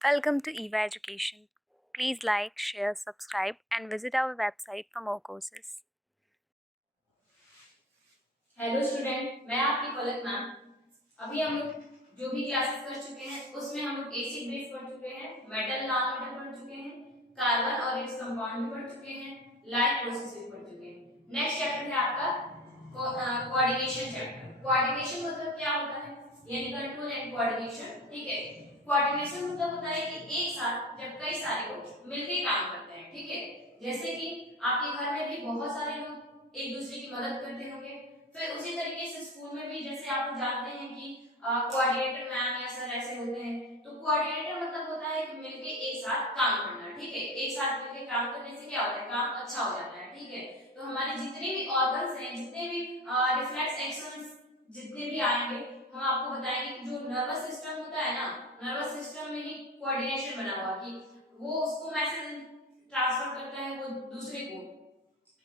Welcome to EVA Education. Please like, share, subscribe, and visit our website for more courses. Hello student, मैं आपकी पलक ma'am. अभी हम लोग जो भी क्लासेस कर चुके हैं उसमें हम लोग एसिड बेस पढ़ चुके हैं, मेटल नॉन मेटल पढ़ चुके हैं, कार्बन और इट्स कंपाउंड भी पढ़ चुके हैं, लाइफ प्रोसेस भी पढ़ चुके हैं। नेक्स्ट चैप्टर है आपका कोऑर्डिनेशन चैप्टर। कोऑर्डिनेशन मतलब क्या होता है, यानी कंट्रोल एंड कोऑर्डिनेशन। ठीक है, कोऑर्डिनेशन मतलब होता है कि एक साथ जब कई सारे लोग मिलकर काम करते हैं। ठीक है, जैसे कि आपके घर में भी बहुत सारे लोग एक दूसरे की मदद करते होंगे, फिर उसी तरीके से स्कूल में भी जैसे आप लोग जानते हैं कि कोऑर्डिनेटर मैम या सर ऐसे होते हैं। तो कोऑर्डिनेटर मतलब होता है कि मिलके एक साथ काम करना। ठीक है, एक साथ मिलके काम करने से क्या होता है, काम अच्छा हो जाता है। ठीक है, तो हमारे जितने भी ऑर्गन्स हैं, जितने भी रिफ्लेक्स एक्शंस जितने भी आएंगे, हम आपको बताएंगे कि जो नर्वस सिस्टम होता है ना, नर्वस सिस्टम में ही कोऑर्डिनेशन बना हुआ कि वो उसको मैसेज ट्रांसफर करता है वो दूसरे को,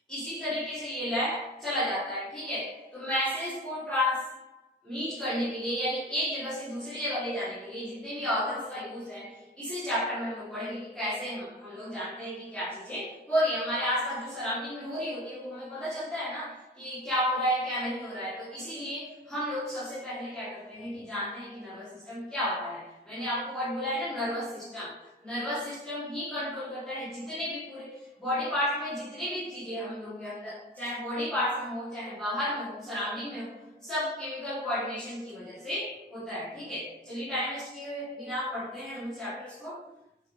इसी तरीके से ये लैब चला जाता है। ठीक है, तो मैसेज को ट्रांसमिट करने के लिए यानी एक जगह से दूसरी जगह ले जाने के लिए जितने भी ऑर्गन्स का यूज है, इसी चैप्टर में हम लोग पढ़ेंगे कि कैसे हम लोग जानते हैं कि क्या चीजें हो रही है हमारे आसपास, जो सराउंडिंग में हो रही होती है वो हमें पता चलता है ना कि क्या हो रहा है क्या नहीं हो रहा है। तो इसीलिए हम लोग सबसे पहले क्या करते हैं कि जानते हैं कि नर्वस सिस्टम क्या होता है। मैंने आपको वर्ड बोला है ना, नर्वस सिस्टम। नर्वस सिस्टम ही कंट्रोल करता है जितने भी पूरे बॉडी पार्ट में जितनी भी चीजें हम लोग के अंदर, चाहे बॉडी पार्ट्स में हो चाहे बाहर में हो सराउंडिंग में हो, सब केमिकल कोऑर्डिनेशन की वजह से होता है। ठीक है, चलिए टाइम वेस्ट किए बिना पढ़ते हैं हम चैप्टर्स को।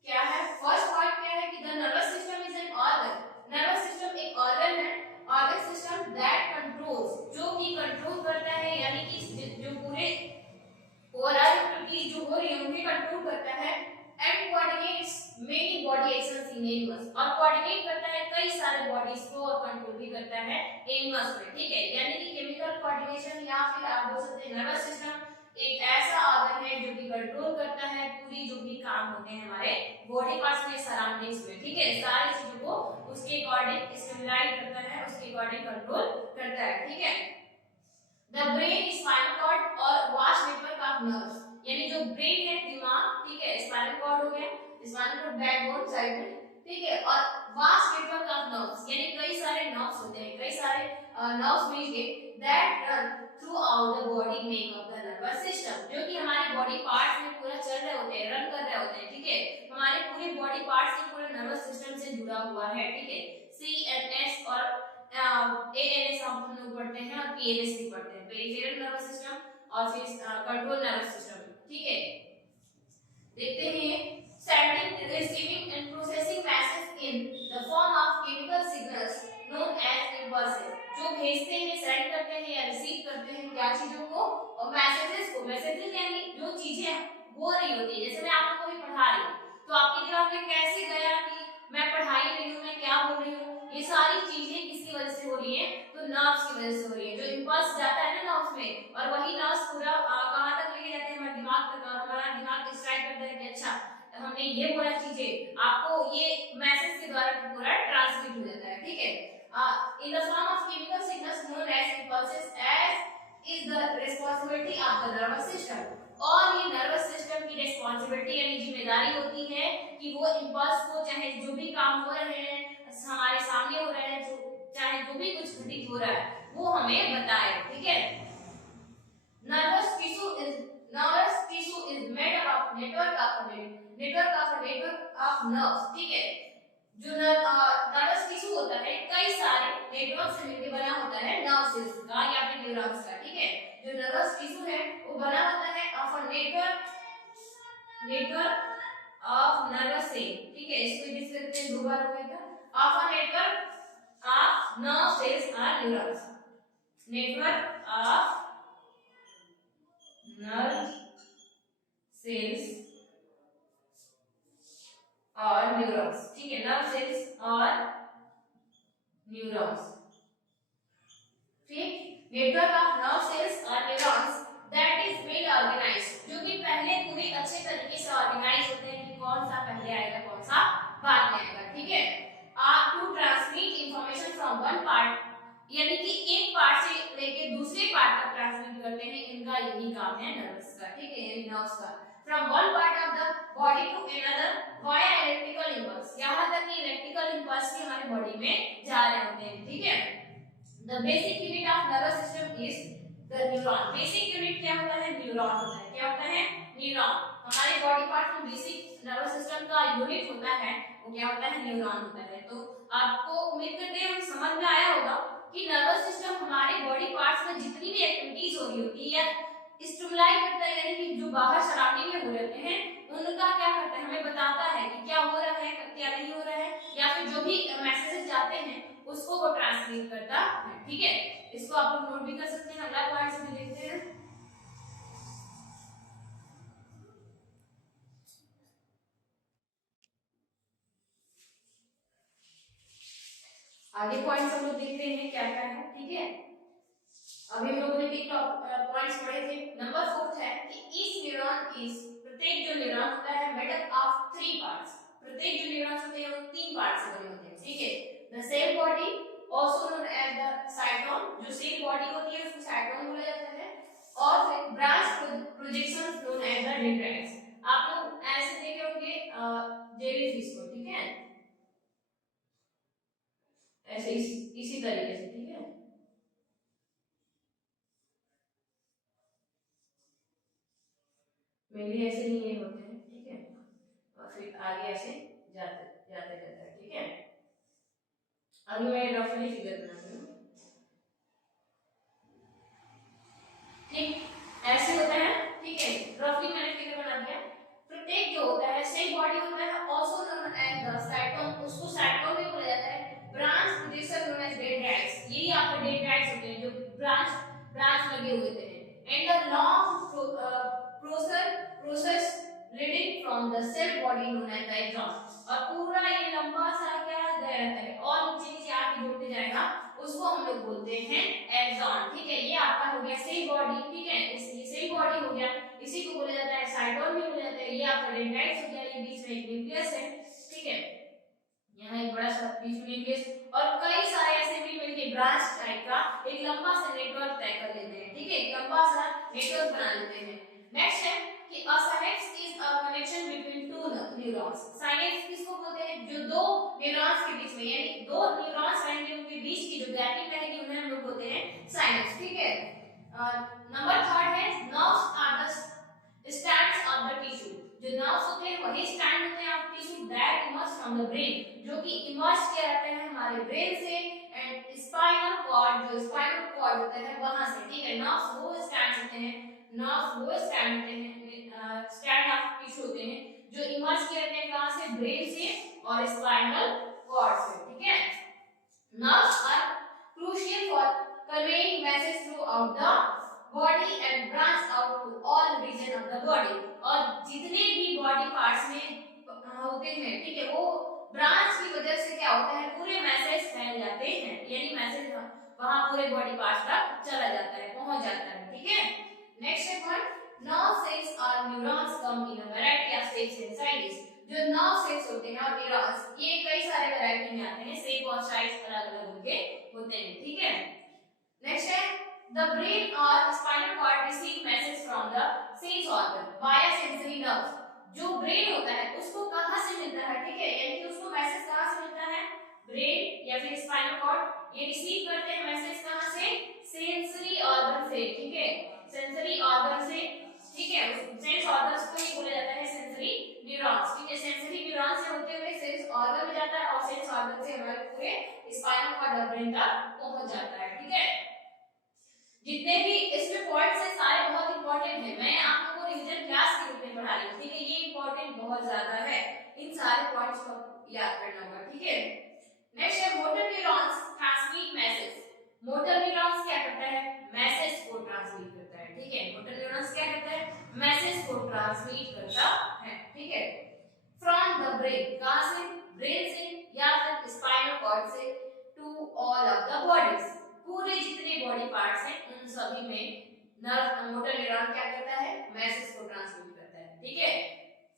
क्या है फर्स्ट पार्ट, क्या है कि the nervous system is an organ. Nervous system एक ऑर्गन है, ऑर्गन सिस्टम दैट कंट्रोल्स, जो कि कंट्रोल करता है यानी कि जो पूरे ओवरऑल एक्टिविटीज जो हो रही है उन्हें कंट्रोल करता है and coordinates many body actions in animals, और कोऑर्डिनेट करता है कई सारे बॉडीज को और कंट्रोल भी करता है एनिमल्स में। ठीक है, यानी कि केमिकल कोऑर्डिनेशन या फिर आप बोल सकते हैं नर्वस सिस्टम एक ऐसा ऑर्गन है जो कि कंट्रोल करता है पूरी जो भी काम होते हैं हमारे बॉडी पार्ट्स में, सराउंडिंग्स में। ठीक है, सारी चीजों को उसके अकॉर्डिंग स्टिमुलेट करता है, उसके अकॉर्डिंग कंट्रोल करता है। ठीक है, द ब्रेन स्पाइनल कॉर्ड और वास्ट नेटवर्क ऑफ नर्व्स, यानी जो ब्रेन है दिमाग, ठीक है, स्पाइनल कॉर्ड हो गया, स्पाइनल कॉर्ड बैकबोन साइड में, ठीक है, और वास्ट नेटवर्क ऑफ नर्व्स यानी कई सारे नर्व्स होते हैं, कई सारे नर्व्स मिलके that run through out the body make up the nervous system, जो कि हमारे बॉडी पार्ट्स में पूरा चल रहे होते हैं, रन कर रहे होते हैं। ठीक है, हमारे पूरे बॉडी पार्ट्स से पूरे नर्वस सिस्टम से जुड़ा हुआ है। ठीक है, सीएनएस और एएनएस हम लोग पढ़ते हैं और पीएनएस भी पढ़ते हैं, पेरिफेरल नर्वस सिस्टम और फिर कंट्रोल नर्वस सिस्टम। ठीक है, देखते हैं sending receiving and processing message in the form of chemical signals known as impulses, जो भेजते हैं, सेंड करते हैं या रिसीव करते हैं क्या चीजों को, और मैसेजेस को, मैसेजेस यानी जो चीजें हो रही होती है, जैसे मैं आप लोगों को भी पढ़ा रही हूँ तो आपके दिमाग में कैसे गया कि मैं पढ़ा ही रही हूँ, मैं क्या बोल रही हूँ, ये सारी चीजें किसकी वजह से हो रही है, तो नर्व्स की वजह से हो रही है। जो इंपल्स जाता है ना नर्व्स में, और वही नर्व्स पूरा कहाँ तक लेके जाते हैं, हमारे दिमाग तक, और हमारा दिमाग स्ट्राइक करता है कि अच्छा हमने ये बोला, चीजें आपको ये मैसेज के द्वारा पूरा ट्रांसमिट हो जाता है। ठीक है, in the form of chemical signals known as impulses as is the responsibility of the nervous system, और ये नर्वस सिस्टम की रिस्पांसिबिलिटी यानी जिम्मेदारी होती है कि वो इंपल्स को, चाहे जो भी काम हो रहे हैं हमारे सामने हो रहे हैं, जो चाहे जो भी कुछ घटित हो रहा है वो हमें बताए। ठीक है, nervous tissue is nervous tissue is made up of network of nerves। ठीक है, जो नर्वस टिश्यू होता है कई सारे नेटवर्क से मिलकर बना होता है, नर्व सेल्स का या फिर न्यूरॉन्स का। ठीक है, जो नर्वस टिश्यू है वो बना होता है of a network of nervous cell. ठीक है, इसको डिस्कस करते हैं, दो बार हो गया था, of a network of nerve cells और neurons, network of nerve cells और न्यूरॉन्स। ठीक है, नर्व सेल्स और न्यूरॉन्स, ठीक, नेटवर्क ऑफ नर्व सेल्स और neurons that is well organized, जो कि पहले पूरे अच्छे तरीके से ऑर्गेनाइज होते हैं कि कौन सा पहले आएगा कौन सा बाद में आएगा। ठीक है, are to transmit information from one part, यानी कि एक पार्ट से लेके दूसरे पार्ट तक ट्रांसमिट करते हैं, इनका यही काम है नर्व्स का। ठीक है, यानी नर्व्स का, from one part of the body to the basic unit of nervous system is the neuron. Basic unit क्या होता है? न्यूरॉन होता है। क्या होता है? न्यूरॉन। हमारे बॉडी पार्ट में बेसिक नर्वस सिस्टम का यूनिट होता है, वो क्या होता है? न्यूरॉन होता है। तो आपको उम्मीद करते हैं समझ में आया होगा कि नर्वस सिस्टम हमारे बॉडी पार्ट्स में जितनी भी एक्टिविटीज हो रही होती है स्टिमुलाई करता है, यानी कि जो बाहर सराउंडिंग में हो रहते हैं उनका क्या करता है? हमें बताता है कि क्या हो रहा है, क्या नहीं हो रहा है, या फिर जो भी मैसेजेस जाते हैं उसको वो ट्रांसमिट करता है। ठीक है, इसको आप लोग नोट भी कर सकते हैं। अगला पॉइंट से भी देखते हैं। आगे पॉइंट्स हम लोग देखते हैं क्या क्या है। ठीक है, अभी हम लोगों ने तीन पॉइंट्स पढ़े थे। नंबर 4 है कि ईच न्यूरॉन इज, प्रत्येक जो न्यूरॉन होता है मेड अप ऑफ 3 पार्ट्स। प्रत्येक जो न्यूरॉन्स होते हैं वो 3 पार्ट से बने होते हैं। ठीक है, the cell body also known as the cyton, जो सेल बॉडी होती है उसको साइटोन बोला जाता है, और फिर branch projections known as the dendrites. आप लोग ऐसे देखे होंगे जेलीफिश को। ठीक है, ऐसे इसी तरीके से। ठीक है, मेनली ऐसे ही ये होते हैं। ठीक है, और फिर आगे ऐसे जाते जाते जाते हैं। ठीक है, अभी मैं रफली फिगर बना रही हूँ। ठीक, ऐसे होता है। ठीक है, रफली मैंने फिगर बना दिया। प्रत्येक जो होता है सेल बॉडी होता है also known as the cyton, उसको साइटोन भी बोला जाता है। Branch projection known as dendrites, यही आपके डेंड्राइट्स होते हैं जो ब्रांच ब्रांच लगे हुए होते हैं। And the long process leading from the cell body known as the axon, और पूरा ये लंबा सा क्या गया रहता है और नीचे नीचे आगे जुड़ते जाएगा, उसको हम लोग बोलते हैं एक्सॉन। ठीक है, ये आपका हो गया सेल बॉडी। ठीक है, ये सेल बॉडी हो गया, इसी को बोला जाता है साइटोन भी बोला जाता है। ये आपका डेंड्राइट्स हो गया, ये बीच में एक न्यूक्लियस है। ठीक है, यहाँ एक बड़ा सा बीच में न्यूक्लियस और कई सारे ऐसे मिलके ब्रांच टाइप का एक लंबा सा नेटवर्क तय कर लेते हैं। ठीक है, एक लंबा सा नेटवर्क बना लेते हैं। नेक्स्ट है कि a synapse is a connection between two neurons. Synapse किसको बोलते हैं? जो दो न्यूरॉन्स के बीच में, यानी दो न्यूरॉन्स रहेंगे उनके बीच की जो गैपिंग रहेगी उन्हें हम लोग बोलते हैं सिनेप्स। ठीक है, नंबर 3 है nerves are the stands of the tissue. जो नर्व्स होते हैं वही स्टैंड होते हैं of tissue that emerge from the brain, जो कि इमर्ज किया रहते हैं हमारे ब्रेन से, एंड स्पाइनल कॉर्ड, जो स्पाइनल कॉर्ड होता है वहां से। ठीक है, नर्व्स वो स्टैंड्स होते हैं, नर्व्स वो स्टैंड होते हैं, स्टैंड ऑफ टिश्यू होते हैं जो इमर्ज किए रहते हैं कहां से? ब्रेन से और स्पाइनल कॉर्ड से। ठीक है, nerves are crucial for conveying message throughout the body and branch out to all region of the body। और जितने भी बॉडी पार्ट्स में होते हैं, ठीक है, वो ब्रांच की वजह से क्या होता है? पूरे मैसेज फैल जाते हैं, यानी मैसेज वहां पूरे बॉडी पार्ट्स तक चला जाता है, पहुंच जाता है। ठीक है, नेक्स्ट है point, nerve cells or neurons come in a variety of shapes and sizes। जो नर्व सेल्स होते हैं और न्यूरॉन्स ये कई सारे वैरायटी में आते हैं, शेप और साइज अलग-अलग उनके होते हैं। ठीक है, नेक्स्ट है द ब्रेन और spinal cord receive message from the sense organ via sensory nerves. जो ब्रेन होता है उसको कहां से मिलता है? ठीक है, यानी कि उसको मैसेज कहां से मिलता है? ब्रेन या फिर स्पाइनल कॉर्ड ये रिसीव करते हैं मैसेज कहां से? सेंसरी ऑर्गन से। ठीक है, सेंसरी ऑर्गन से। ठीक है, सेंस ऑर्गन्स को ही बोला जाता है सेंसरी न्यूरॉन्स। ठीक है, सेंसरी न्यूरॉन से होते हुए सेंस ऑर्गन में जाता है और सेंस ऑर्गन से हमारे पूरे स्पाइनल कॉर्ड और ब्रेन तक पहुंच जाता है। ठीक है, जितने भी इसमें पॉइंट्स हैं सारे बहुत इंपॉर्टेंट हैं, मैं आप लोगों को रिवीजन क्लास के रूप में पढ़ा रही हूं। ठीक है, ये इंपॉर्टेंट बहुत ज्यादा है, इन सारे पॉइंट्स को याद करना होगा। ठीक है, नेक्स्ट है motor neurons transmit message. Motor neurons क्या करता है? मैसेज को ट्रांसमिट करता है। ठीक है, मोटर न्यूरॉन्स क्या करता है? मैसेज को ट्रांसमिट करता है। ठीक है, फ्रॉम द ब्रेन, कहां से? ब्रेन से या फिर स्पाइनल कॉर्ड से, to all of the bodies, पूरे जितने बॉडी पार्ट्स हैं उन सभी में नर्व मोटर न्यूरॉन क्या करता है? मैसेज को ट्रांसमिट करता है। ठीक है,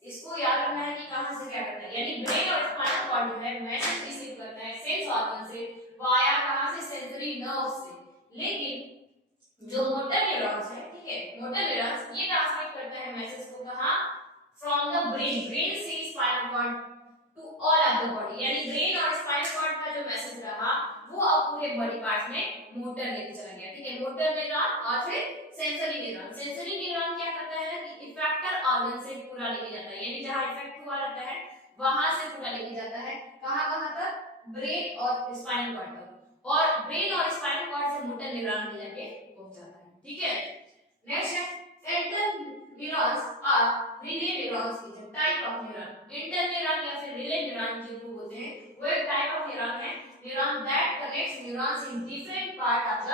इसको याद रखना है कि कहां से क्या करता है, यानी ब्रेन और स्पाइनल कॉर्ड जो है मैसेज रिसीव करता है सेंस ऑर्गन से वाया कहां से? सेंसरी नर्व से। लेकिन जो मोटर न्यूरॉन्स है, ठीक है, मोटर न्यूरॉन्स ये ट्रांसमिट करता है मैसेज को कहां? फ्रॉम द ब्रेन, ब्रेन से spinal cord to all of the body, यानी ब्रेन और स्पाइनल कॉर्ड का जो मैसेज रहा वो अब पूरे बॉडी पार्ट्स में मोटर लेके चला गया, ठीक है। मोटर न्यूरॉन और फिर सेंसरी न्यूरॉन। सेंसरी न्यूरॉन क्या करता है कि इफेक्टर ऑर्गन से पूरा लेके जाता है, यानी जहां इफेक्ट हुआ रहता है वहां से पूरा लेके जाता है, कहां कहां तक, ब्रेन और स्पाइनल कॉर्ड तक, और ब्रेन और स्पाइनल कॉर्ड से मोटर न्यूरॉन में जाके पहुंच जाता है, ठीक है। नेक्स्ट है इंटर न्यूरॉन्स और रिले न्यूरॉन्स की type of neuron. Inter neuron या फिर रिले न्यूरॉन जिनको बोलते हैं वो एक टाइप ऑफ न्यूरॉन है, neuron that connects neurons in different part of the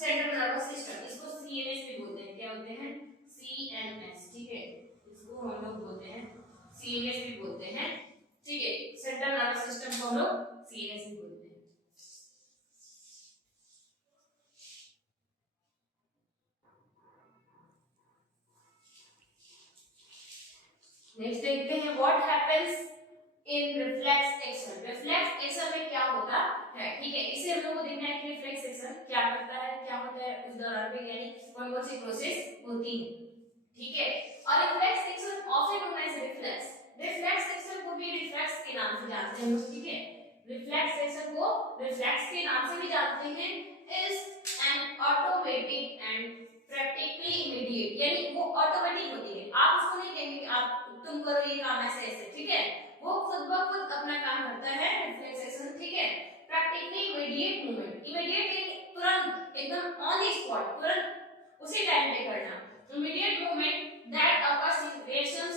central nervous system. इसको सीएनएस भी बोलते हैं, क्या बोलते हैं, सीएनएस, ठीक है। इसको हम लोग बोलते हैं सीएनएस भी बोलते हैं, ठीक है। सेंट्रल नर्वस सिस्टम को हम लोग सीएनएस भी बोलते हैं। नेक्स्ट देखते हैं what happens in reflex action. Reflex action में क्या होता है, ठीक है। इसे हम लोग को देखना है कि रिफ्लेक्स एक्शन क्या करता है, क्या होता है उस दौरान पे, यानी कौन कौन सी प्रोसेस होती है, ठीक है। और reflex action often known as reflex. Reflex action को भी रिफ्लेक्स के नाम से जानते हैं, ठीक है। रिफ्लेक्स एक्शन को रिफ्लेक्स के नाम से भी जानते हैं। Is an automatic and practically immediate, यानी वो ऑटोमेटिक होती है, आप उसको नहीं कहेंगे कि आप तुम करो ये काम ऐसे ऐसे, ठीक है। वो खुद ब खुद अपना काम करता है, रिफ्लेक्स एक्शन, ठीक है। प्रैक्टिकली इमीडिएट मूवमेंट, इमीडिएट तुरंत, एकदम ऑन द स्पॉट, तुरंत उसी टाइम पे करना। Immediate movement that occurs in reactions,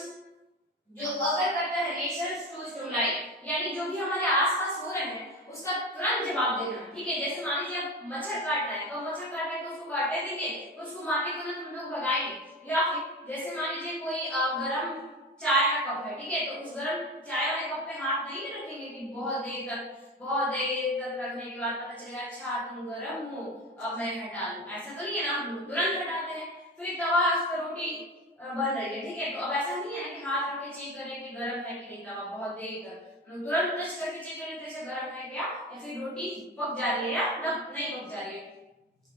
जो अगर करता है रिएक्शंस टू स्टिमुलाई, यानी जो भी हमारे आसपास हो रहे हैं उसका तुरंत जवाब देना, ठीक है। जैसे मान लीजिए मच्छर काट रहा है तो मच्छर काट रहा है तो उसको काटने देंगे, तो उसको मार के तुरंत हम लोग भगाएंगे। या फिर जैसे मान लीजिए कोई गरम चाय का कप है, ठीक है, तो उस गरम चाय वाले कप पे हाथ नहीं रखेंगे कि बहुत देर तक रखने के बाद पता चलेगा अच्छा तुम गरम हो अब मैं हटा लूं, ऐसा तो नहीं है ना, हम तुरंत हटाते हैं। फिर तवा उस पर रोटी बन रही है, ठीक है, तो अब ऐसा नहीं है कि हाथ रख के चेक करें कि गर्म है कि नहीं तवा बहुत देर तक, तुरंत टच करके चेक करें जैसे गर्म है क्या, या फिर रोटी पक जा रही है या नहीं पक जा रही है।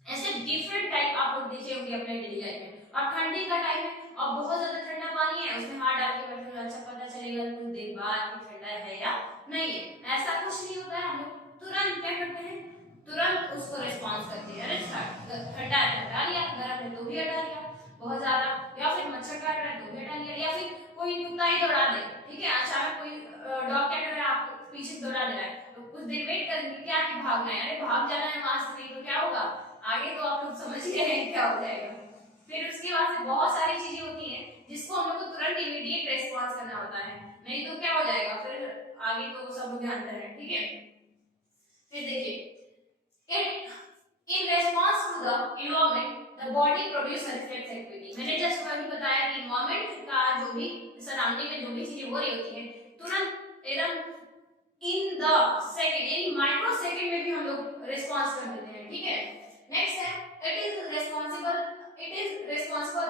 ऐसे डिफरेंट टाइप आप लोग देखे होंगे अपने डेली लाइफ में। अब ठंडी का टाइम है, अब बहुत ज्यादा ठंडा पानी है, उसमें हाथ डाल के बैठे हुए, अच्छा पता चलेगा कुछ देर बाद कि ठंडा है या नहीं है, ऐसा कुछ नहीं होता है। हम लोग तुरंत क्या करते हैं, तुरंत उसको रिस्पॉन्स करते हैं, अरे ठंडा है हटा लिया, गर्म है तो भी हटा लिया, बहुत ज्यादा, या फिर मच्छर काट रहा है तो भी हटा लिया, या फिर कोई कुत्ता ही दौड़ा दे, ठीक है, अचानक कोई डॉग क्या कर रहा है आपको पीछे दौड़ा दे रहा है, तो कुछ देर वेट करेंगे, क्या कि भागना है, अरे भाग जाना है वहां से, नहीं तो क्या होगा, आगे तो आप लोग समझ गए हैं क्या हो जाएगा। फिर उसके बाद से बहुत सारी चीजें होती हैं जिसको हम लोग को तुरंत इमीडिएट रेस्पॉन्स करना होता है, नहीं तो क्या हो जाएगा, फिर आगे तो सब लोग जानते हैं, ठीक है। फिर देखिए in response to the environment the body produce reflex activity. मैंने जस्ट वही बताया कि एनवायरनमेंट का जो भी सराउंडिंग में जो भी चीजें हो रही होती है तुरंत एकदम in the second, in micro second में भी हम लोग रिस्पॉन्स कर देते हैं, ठीक है। नेक्स्ट है it is responsible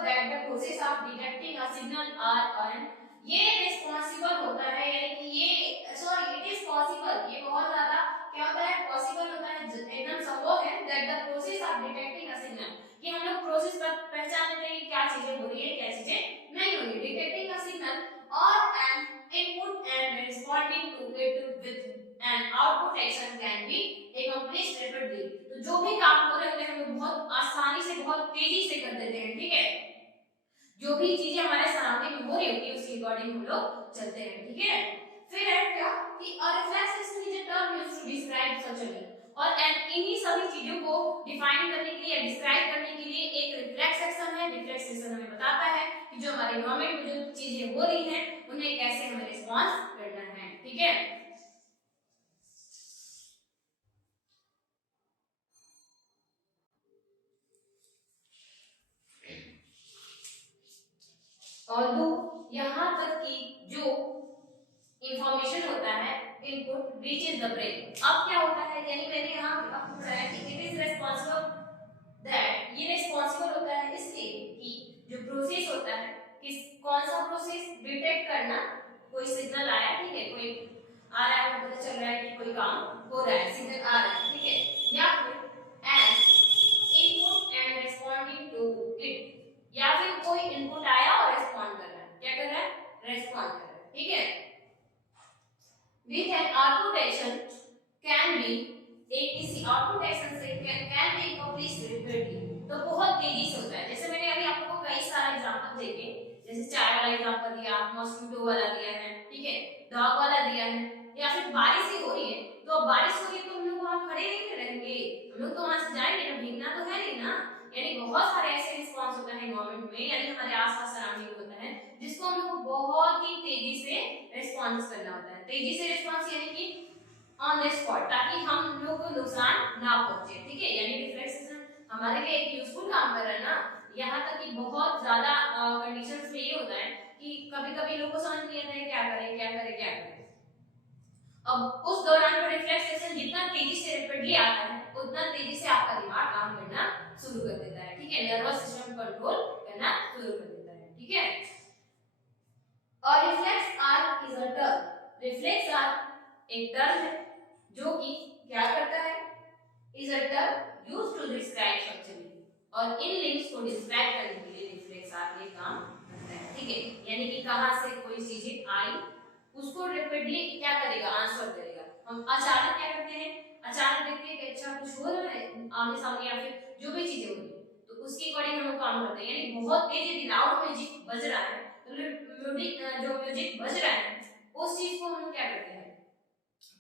that the process of detecting a signal or and, ये रिस्पांसिबल होता है, यानी कि ये सॉरी इट इज पॉसिबल, ये बहुत ज्यादा क्या होता है, पॉसिबल होता है, एकदम संभव है that the process of detecting a signal, कि हम लोग प्रोसेस पर पहचान लेते हैं कि क्या चीजें हो रही है क्या चीजें नहीं हो रही, डिटेक्टिंग अ सिग्नल और N input and responding to it with an output action can be accomplished rapidly। तो जो भी काम हो रहे होते हैं हम लोग बहुत आसानी से बहुत तेजी से कर देते हैं, ठीक है। जो भी चीजें हमारे सराउंडिंग में हो रही होती है उसके अकॉर्डिंग हम लोग चलते हैं, ठीक है। फिर है क्या कि a reflex action is a term used to describe such a thing, और इन्हीं सभी चीजों को डिफाइन करने के लिए डिस्क्राइब करने के लिए एक रिफ्लेक्स एक्शन है। रिफ्लेक्स एक्शन हमें बताता है कि जो हमारे एनवायरनमेंट में जो चीजें हो रही हैं उन्हें कैसे हमें रिस्पॉन्स करना है, ठीक है। और दो यहाँ तक कि जो इंफॉर्मेशन होता है इनपुट रीचेज द ब्रेन, अब क्या होता है, यानी मैंने यहाँ आपको बताया कि इट इज रिस्पांसिबल दैट, ये रिस्पांसिबल होता है इसलिए कि जो प्रोसेस होता है, किस कौन सा प्रोसेस, डिटेक्ट करना, कोई सिग्नल आया, ठीक है, कोई आ रहा है, पता चल रहा है कि कोई काम हो रहा है, सिग्नल आ रहा है, ठीक है, या फिर and input and responding to it, या फिर कोई इनपुट आया और रिस्पॉन्ड कर रहा है, क्या कर रहा है, रिस्पॉन्ड कर रहा है, ठीक है। With an output action can be एक किसी आउटपुट एक्शन से कैन बी अकम्प्लिश्ड रेपिडली, तो बहुत तेजी से होता है। जैसे मैंने अभी आप लोगों को कई सारे एग्जांपल देखे, जैसे चाय वाला एग्जांपल दिया, मॉस्किटो वाला दिया है, ठीक है, डॉग वाला दिया है, या फिर बारिश ही हो रही है, तो अब बारिश हो रही है तो हम लोग वहां खड़े नहीं रहेंगे, हम लोग तो वहां से जाएंगे ना, भीगना तो है नहीं ना। यानी बहुत सारे ऐसे रिस्पॉन्स होता है गवर्नमेंट में, यानी हमारे आसपास सराउंडिंग होता है, जिसको हम लोग को बहुत ही तेजी से रिस्पॉन्स करना होता है। तेजी से रिस्पॉन्स यानी कि ऑन द स्पॉट, ताकि हम लोग को नुकसान ना पहुंचे, ठीक है। यानी रिफ्लेक्सेशन हमारे लिए एक यूजफुल काम कर रहा है ना। यहाँ तक कि बहुत ज्यादा कंडीशंस में ये होता है कि कभी कभी लोगों को समझ नहीं आता है क्या करें क्या करें क्या करें। अब उस दौरान पर रिफ्लेक्सेशन जितना तेजी से रैपिडली आता है, उतना तेजी से आपका दिमाग काम करना शुरू कर देता है, ठीक है, नर्वस सिस्टम कंट्रोल करना शुरू कर देता है, ठीक है। और reflex arc is a term, reflex arc एक टर्म है जो कि क्या करता है, is a term used to describe functioning, और इन लिंक्स को डिस्क्राइब करने के लिए रिफ्लेक्स आर्क ये काम करता है, ठीक है। यानी कि कहां से कोई चीजें आई, उसको रैपिडली क्या करेगा, आंसर करेगा। हम अचानक क्या करते हैं, अचानक देखते हैं कि अच्छा कुछ हो रहा है आमने सामने, या फिर जो भी चीजें हो रही है, तो उसके अकॉर्डिंग हम लोग काम करते हैं। यानी बहुत तेज यदि लाउड म्यूजिक बज रहा है, तो जो म्यूजिक बज रहा है उस चीज को हम लोग क्या करते हैं,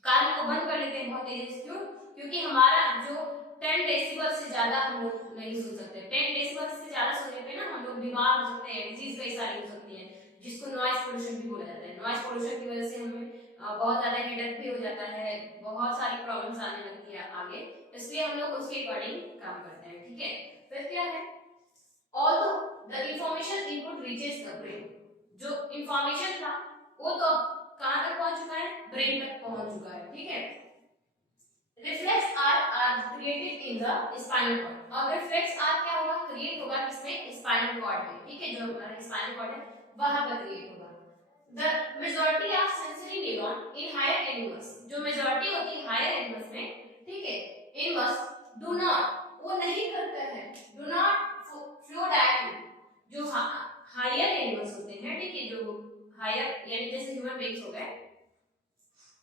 कान को बंद कर लेते हैं बहुत तेजी से। क्यों? क्योंकि हमारा जो 10 डेसिबल से ज्यादा हम लोग नहीं सुन सकते। 10 डेसिबल से ज्यादा सुनने पे ना हम लोग बीमार हो सकते हैं, डिजीज कई सारी हो सकती है, जिसको नॉइज पोल्यूशन भी बोला जाता है। नॉइज पोल्यूशन की वजह से हमें बहुत ज्यादा हेडेक भी हो जाता है, बहुत सारी प्रॉब्लम्स आने लगती है आगे, इसलिए हम लोग उसके अकॉर्डिंग काम करते हैं, ठीक है। फिर क्या है, although the information input reaches the brain, जो इंफॉर्मेशन था वो तो कहां तक पहुंच चुका है, ब्रेन तक पहुंच चुका है, ठीक है। Reflex arc created in the spinal cord, और रिफ्लेक्स आर क्या होगा, क्रिएट होगा किसमें, स्पाइनल कॉर्ड में, ठीक है, जो हमारा स्पाइनल कॉर्ड है वहां पर क्रिएट होगा। The majority of sensory neuron in higher animals, जो मेजॉरिटी होती है हायर एनिमल्स में, ठीक है, एनिमल्स डू नॉट, वो नहीं करता है, डू नॉट फ्लो डायरेक्टली, जो हायर एनिमल्स होते हैं, ठीक है, जो हायर यानी जैसे ह्यूमन बीइंग्स हो गए,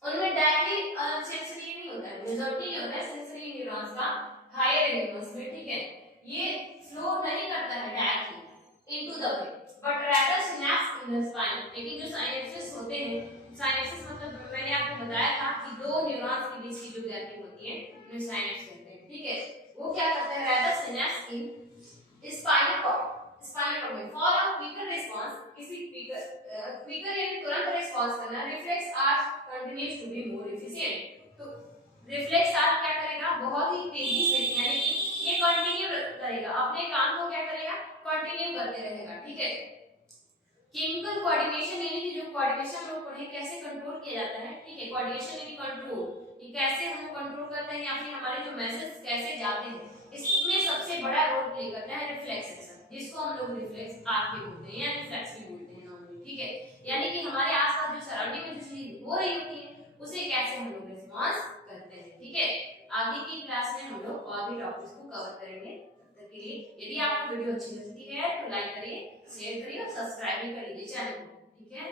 उनमें डायरेक्टली सेंसरी नहीं होता है, मेजॉरिटी होता है सेंसरी न्यूरॉन्स का हायर एनिमल्स में, ठीक है, ये फ्लो नहीं करता है directly into the brain, but rather synapse in the spine. लेकिन जो साइनेप्सेस होते हैं, साइनेप्सेस मतलब मैंने आपको बताया था कि दो न्यूरॉन्स के बीच की जो गैपिंग होती है उन्हें साइनेप्स कहते हैं, ठीक है। वो क्या करता है, rather synapse in spinal cord, spinal cord में फॉर अ क्विकर रिस्पांस, किसी क्विकर यानी तुरंत रिस्पांस करना, reflex arc continues to be more efficient. तो रिफ्लेक्स आर क्या करेगा, बहुत ही तेजी से, यानी कि ये कंटिन्यू करेगा अपने काम को, क्या करेगा, कंटिन्यू करते रहेगा, ठीक है। केमिकल कोऑर्डिनेशन यानी कि जो कोऑर्डिनेशन हम लोग पढ़े कैसे कंट्रोल किया जाता है, ठीक है, कोऑर्डिनेशन यानी कंट्रोल, कि कैसे हम कंट्रोल करते हैं या फिर हमारे जो मैसेज कैसे जाते हैं, इसमें सबसे बड़ा रोल प्ले करता है रिफ्लेक्स एक्शन, जिसको हम लोग रिफ्लेक्स आर भी बोलते हैं या रिफ्लेक्स भी बोलते हैं नॉर्मली, ठीक है। यानी कि हमारे आसपास जो सराउंडिंग में जो चीज हो रही होती है उसे कैसे हम लोग रिस्पॉन्स करते हैं, ठीक है। आगे की क्लास में हम लोग और भी टॉपिक्स को कवर करेंगे। तब तक के लिए यदि आपको वीडियो अच्छी लगती है तो लाइक करिए, शेयर करिए और सब्सक्राइब भी कर लीजिए चैनल को, ठीक है।